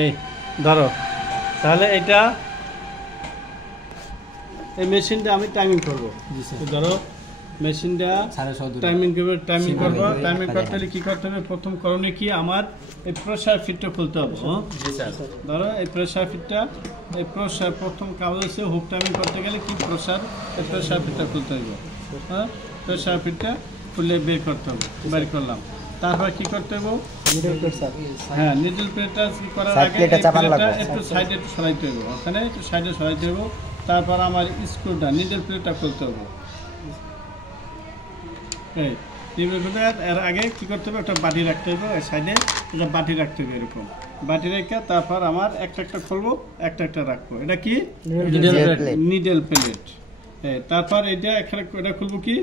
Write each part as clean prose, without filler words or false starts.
এই ধরো, তাহলে এটা এই মেশিনটা আমি টাইমিং করবো। ধরো মেশিনটা টাইমিং করবো, টাইমিং করতে হলে কী করতে হবে? প্রথম করণীয় কি, আমার এই প্রেসার ফিটটা খুলতে হবে। ধরো এই প্রেসার ফিটটা, এই প্রেসার প্রথম কাজ হচ্ছে হুক টাইমিং করতে গেলে কি এই প্রেসার ফিটটা খুলতে হবে। হ্যাঁ, প্রেসার ফিটটা খুলে বের করতে হবে। বের করলাম, তারপর কি করতে হবে? হ্যাঁ, নিডল প্লেটটা করার আগে একটু সাইডে একটু সরাইতে হবে, ওখানে একটু সাইডে সরাইতে হবে। তারপর আমার স্ক্রুটা নিডল প্লেটটা খুলতে হবে। এই নিডল প্লেট এর আগে কী করতে হবে? একটা বাটি রাখতে হবে, এই সাইডে একটা বাটি রাখতে হবে, এরকম বাটি রেখে তারপর আমার একটা একটা খুলবো, একটা একটা রাখবো। এটা কি নিডল প্লেট। তারপর এটা এখানে এটা খুলবো কি?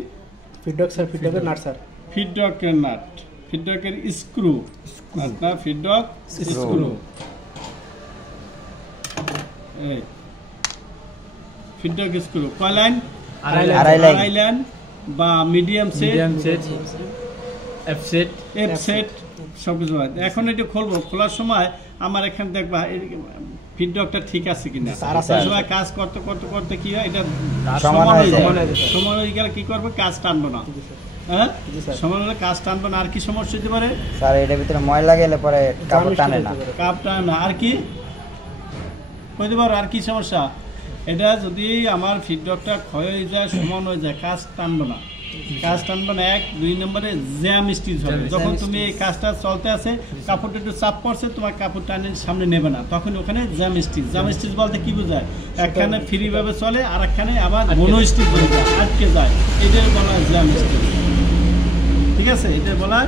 ফিডডকের নাট স্যার, ফিডডকের নাট, ফিডডকের স্ক্রু, আপনার ফিডডক স্ক্রু। এই ফিডডক স্ক্রু কয় লাইন? আড়াই লাইন বা মিডিয়াম সেট, এফ সেট সব কিছু। এখন এটা খুলবো, খোলার সময় আমার এখানে দেখবা ফিডডকটা ঠিক আছে কিনা। সময় কাজ করতে করতে করতে কি হয়, এটা সমান হয়ে গেলে কি করবে? কাজ টানবো না। হ্যাঁ, সমান হলে কাজ টানবো না। আর কি সমস্যা হতে পারে স্যার? এটার ভিতরে ময়লা গেলে পরে কাপড় টানে না, কাপ টানে না। আর কি হইতে পারে? আর কি সমস্যা? এটা যদি আমার ফিডডকটা ক্ষয় হয়ে যায়, সমান হয়ে যায়, কাজ টানবো না। কাজ টানবে না। 1 2 নম্বরে জ্যাম স্টিচ হবে। যখন তুমি এই কাজটা চলতে আছে, কাপড়টা একটু চাপ পড়ছে, তোমার কাপড় টানে সামনে নেবে না, তখন ওখানে জ্যাম স্টিচ। জ্যাম স্টিচ বলতে কি বোঝায়? একখানে ফ্রিভাবে চলে, আর একখানে আবার মনো স্টিচ হয়ে যায়, আটকে যায়। এটাই বলা হয় জ্যাম স্টিচ। ঠিক আছে, এটা বলা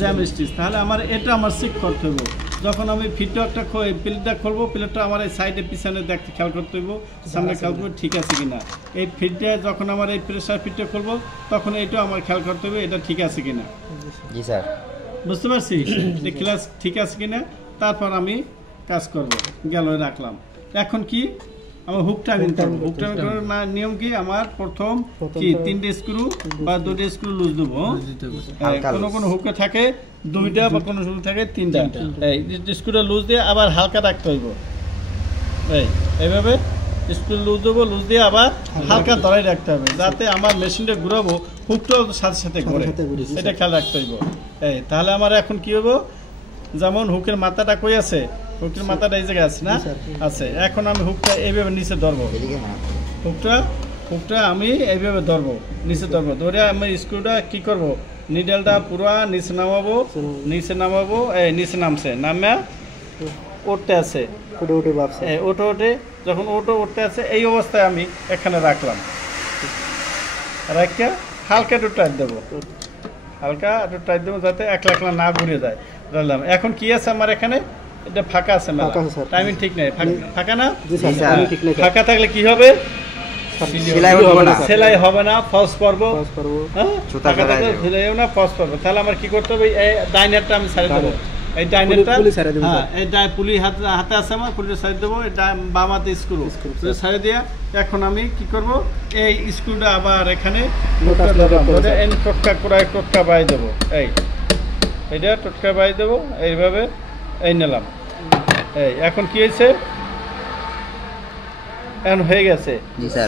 জ্যাম স্টিচ। তাহলে আমার এটা আমার চেক করতে হবে। যখন আমি ফিডডকটা প্লেটটা খুলবো, প্লেটটা আমার এই সাইডে পিছনে দেখতে খেয়াল করতে হবে, সামনে খেয়াল করবো ঠিক আছে কিনা। এই ফিডটা যখন আমার এই প্রেসার ফিডটা খুলবো, তখন এইটাও আমার খেয়াল করতে হবে এটা ঠিক আছে কিনা। জি স্যার, বুঝতে পারছি এই ক্লাস ঠিক আছে কিনা। তারপর আমি কাজ করব, গেল রাখলাম। এখন কি আমার হুক টাইমিং করবো। হুক টাইমিং করার নিয়ম কি? আমার প্রথম কি 3টে স্ক্রু বা 2টে স্ক্রু লুজ দেবো। কোনো কোনো হুকে থাকে 2টা বা কোনো হুক থাকে 3টা। এই স্ক্রুটা লুজ দিয়ে আবার হালকা রাখতে হইব। এইভাবে স্ক্রু লুজ দেবো, লুজ দিয়ে আবার হালকা ধরাই রাখতে হবে, যাতে আমার মেশিনটা ঘুরাবো হুকটাও সাথে সাথে ঘুরে। এটা খেয়াল রাখতে হইব। তাহলে আমার এখন কি হবো? যেমন হুকের মাথাটা কই আছে? হুকের মাথাটা এই জায়গায় আছে না? আছে। এখন আমি হুকটা এইভাবে নিচে ধরবো, হুকটা আমি এইভাবে ধরবো, নিচে ধরবো। ধরে আমি স্ক্রুটা কি করব? নিডেলটা পুরো নিচে নামাবো, এই নিচে নামছে, নামে উঠতে আছে, ওঠে যখন উঠতে আছে, এই অবস্থায় আমি এখানে রাখলাম। রাখা হালকা একটু টাইট দেবো, যাতে একলা না ঘুরে যায়। ধরলাম। এখন কি আছে আমার এখানে? এটা ফাঁকা আছে, টাইমিং ঠিক নেই, ফাঁকা না? ফাঁকা থাকলে কি হবে? সেলাই হবে না, ফলস করবো। সেলাইও না, ফলস করবো। তাহলে আমার কি করতে হবে? এই ডাইনারটা আমি ছাড়ে দেবো। এই ডাইনারটা, হ্যাঁ, এই পুলি হাতে আছে আমার, পুলিটা ছাড়ে দেবো। এই বাম হাতে স্ক্রু ছাড়ে দিয়ে এখন আমি কি করব? এই স্ক্রুটা আবার এখানে টোটকা বাই দেবো। এইটা টোটকা বাই দেবো, এইভাবে এই নিলাম। এখন কি হয়েছে? এখন হয়ে গেছে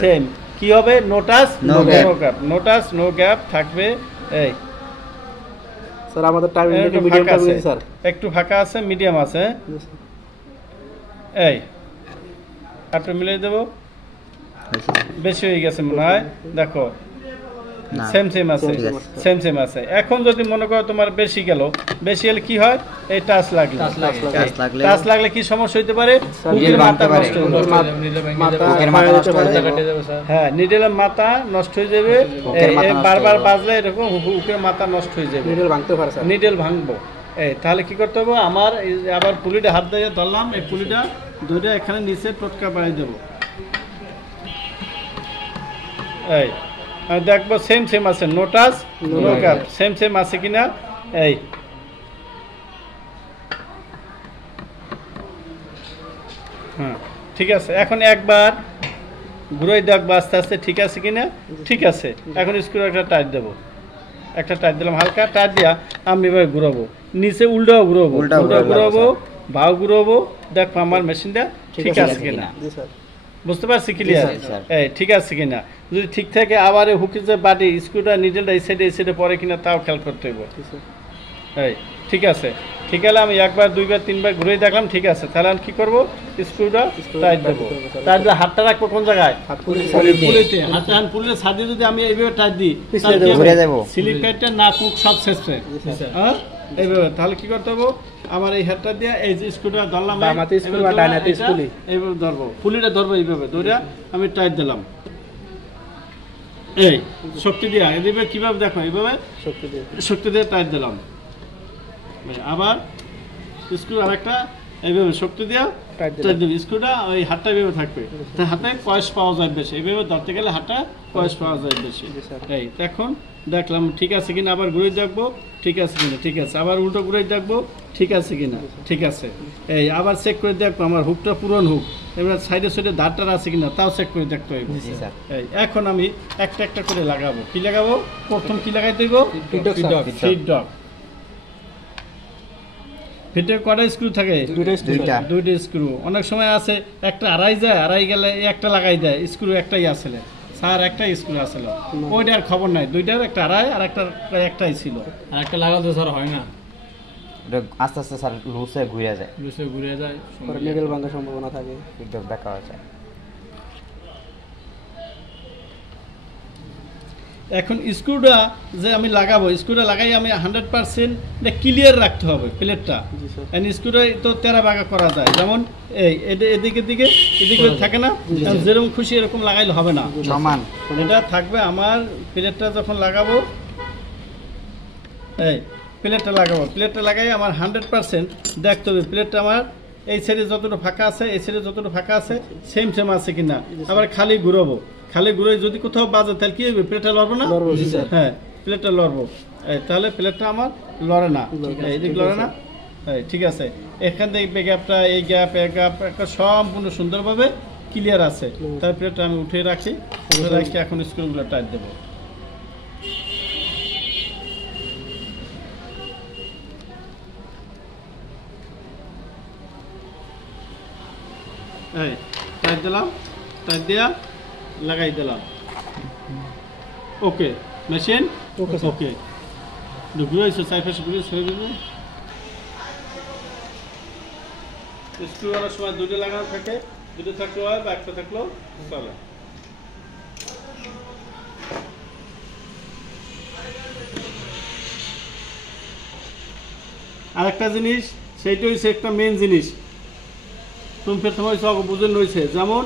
সেম। কি হবে? নোটাস নো গ্যাপ, নোটাস নো গ্যাপ থাকবে। এই স্যার আমাদের টাইমিং মিডিয়াম টাইমিং স্যার, একটু ফাঁকা আছে, মিডিয়াম আছে। এই একটু মিলিয়ে দেবো, বেশি হয়ে গেছে মনে হয়। দেখো সেম আছে। এখন যদি মনে করো তোমার বেশি হলে কি হয়? এই টাচ লাগলে কি সমস্যা হইতে পারে? হ্যাঁ, নিডেলের মাথা নষ্ট হয়ে যাবে। বারবার বাজলে এরকম হুকের মাথা নষ্ট হয়ে যাবে, নিডেল ভাঙবো। তাহলে কি করতে হবে? আমার আবার পুলিটা হাত দিয়ে ধরলাম, এই পুলিটা ধরে এখানে নিচে টোটকা বাড়িয়ে দেবো। দেখবো সেম আছে, নোটাস নো গ্যাপ সেম আছে কিনা। হ্যাঁ, ঠিক আছে। এখন একবার ঘুরাই দেখবো আস্তে আস্তে ঠিক আছে কিনা। ঠিক আছে। এখন স্ক্রু একটা টাইট দেবো, একটা টাইট দিলাম, হালকা টাইট দিয়া আমি এবার ঘুরাবো। নিচে উল্টাও ঘুরাবো, উল্টাও উল্টাও ঘুরাবো, ঘুরাবো, ভাও ঘুরাবো, দেখো আমার মেশিনটা ঠিক আছে কিনা। জি স্যার। বুঝতে পারছি ক্লিয়ার? স্যার। এই ঠিক আছে কিনা, যদি ঠিক থাকে আবার হুকের যে বাটি স্ক্রুটা নিডেলটা এই সাইডে পরে কিনা তাও খেয়াল করতে হইব। জি স্যার। এই ঠিক আছে, ঠিক হলে আমি একবার দুইবার তিনবার ঘুরে দেখলাম ঠিক আছে, তাহলে আমি কি করবো, স্ক্রুটা টাইট দেবো। টাইট দিয়ে হাতটা রাখবো কোন জায়গায়, হাত পুলি পুলিতে। হাতে হাত পুলিতে ছাড় দিয়ে যদি আমি এইভাবে টাইট দিই পিছলে ঘুরে যাবো। স্লিপ কাইটটা না কুক সব শেষে, হ্যাঁ এইভাবে। তাহলে কি করতে হবে, আমার এই হাতটা দিয়ে এই যে স্ক্রুটা ধরলাম, বাম হাতে স্ক্রু আর ডান হাতে স্পুলি। এইভাবে ধরবো, পুলিটা ধরবো এইভাবে ধরে আমি টাইট দিলাম। এই শক্তি দিয়া এইভাবে কিভাবে দেখো, এইভাবে শক্তি দিয়ে শক্তি দিয়ে টাইট দিলাম। আবার স্ক্রু আরেকটা এইভাবে শক্তি দিয়া টাইট দিলাম। টাইট দিবি, স্ক্রুটা ওই হাতটা এইভাবে থাকবে, তা হাতে কয়েস পাওয়া যায় বেশি, এইভাবে ধরতে গেলে হাতটা কয়েস পাওয়া যায় বেশি। জি স্যার। এই এখন দেখলাম ঠিক আছে কিনা, আবার ঘুরে দেখবো ঠিক আছে কিনা, ঠিক আছে, আবার উল্টো ঘুরে দেখবো ঠিক আছে কিনা, ঠিক আছে। এই আবার চেক করে দেখবো আমার হুকটা পুরন হুক, এবার সাইডে সাইডে ধারটা আছে কিনা তাও চেক করে দেখতে হবে। জি স্যার। এই এখন আমি একটা একটা করে লাগাবো। কি লাগাবো, প্রথম কি লাগাই দেব, ফিডব্যাক স্যার। ফিডব্যাক। ফিটে কটা স্ক্রু থাকে, দুইটা। দুইটা স্ক্রু। অনেক সময় আছে একটা আড়াই যায়, আড়াই গেলে এই একটা লাগাই দেয়, স্ক্রু একটাই আসলে স্যার, একটাই স্ক্রু আসলে, ওইটার খবর নাই, দুইটার একটা আড়াই আর একটাই ছিল। আর একটা লাগাতে স্যার হয় না, ওটা আস্তে আস্তে স্যার লুজ হয়ে ঘুরে যায়, লুসে ঘুরে যায়। পরে নিডল ভাঙার সম্ভাবনা থাকে। ফিডব্যাক দেখা যায়। এখন স্ক্রুটা যে আমি লাগাবো, স্ক্রুটা লাগাই আমি 100% ক্লিয়ার রাখতে হবে প্লেটটা। জি স্যার। এন্ড স্ক্রুটা তো তেরা বাঁকা করা যায়, যেমন এই এদিকে এদিকে থাকে না, যেরকম খুশি এরকম লাগাইলে হবে না, সমান। এটা থাকবে আমার প্লেটটা যখন লাগাবো, এই প্লেটটা লাগাই আমার 100% দেখতে হবে প্লেটটা আমার এই সাইডে যতটা ফাঁকা আছে, এই সাইডে যতটা ফাঁকা আছে সেম আছে কিনা। আবার খালি ঘুরাবো, খালি ঘুরে যদি কোথাও বাজে তাহলে কি হবে, প্লেটটা লড়বো না? লড়বো, জি স্যার। হ্যাঁ প্লেটটা লড়বো। এই তাহলে প্লেটটা আমার লড়ে না, এইদিক লড়ে না। এই ঠিক আছে, এখান থেকে এই গ্যাপ একটা সম্পূর্ণ সুন্দরভাবে ক্লিয়ার আছে। তার প্লেটটা আমি উঠে রাখি, এখন স্ক্রুগুলো টাইট দেবো। এই টাইট দিলাম, টাইট দিয়া লাগাই দিলাম। ওকে মেশিন ওকে স্যার। ওকে, ঘুরাইছো সাইফাস ঘুরিয়ে হয়ে যাবে। স্ক্রু অনেক সময় দুটো লাগানো থাকে, দুটো থাকলেও হয় বা একটা থাকলেও চলে। আরেকটা জিনিস, সেইটা হচ্ছে একটা মেন জিনিস, তুমি প্রথমে বুঝে নইছে, যেমন